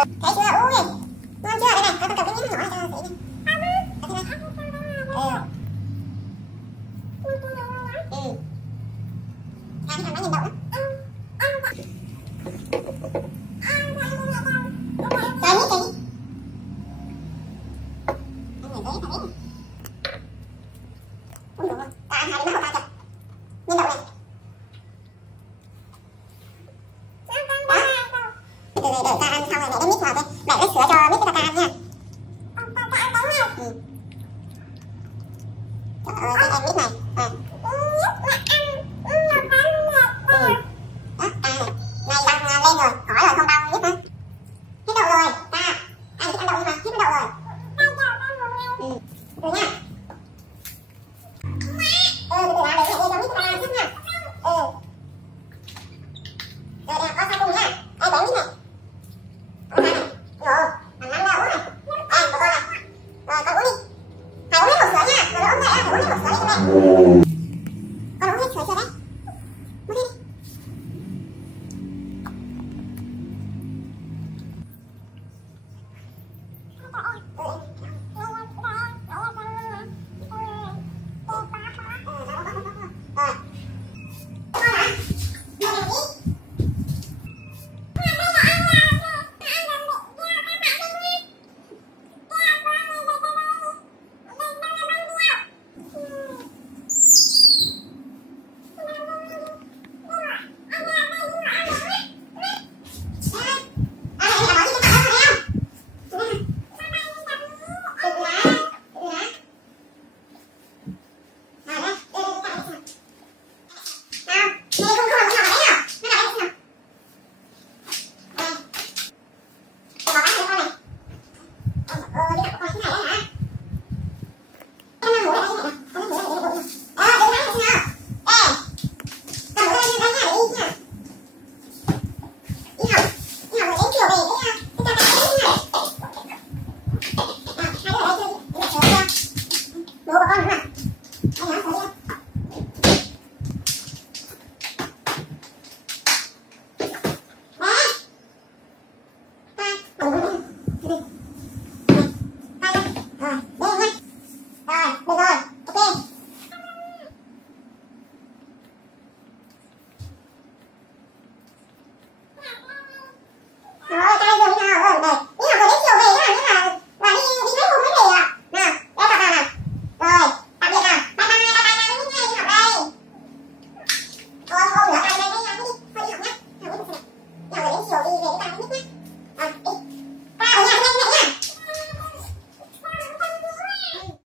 Thấy chưa? Ui, ngon chưa? Đây này, con cầm cái miếng nhỏ này cho chị này. Ăn thằng nó nhìn đậu lắm. Trời nhé, trời nhé. Ăn này dễ thật đấy. Không đủ không? Ta ăn hai đứa mất 1 kìa. Nhìn đậu này. Từ từ để ta ăn xong rồi mẹ đem mix vào thôi. Mẹ lấy sữa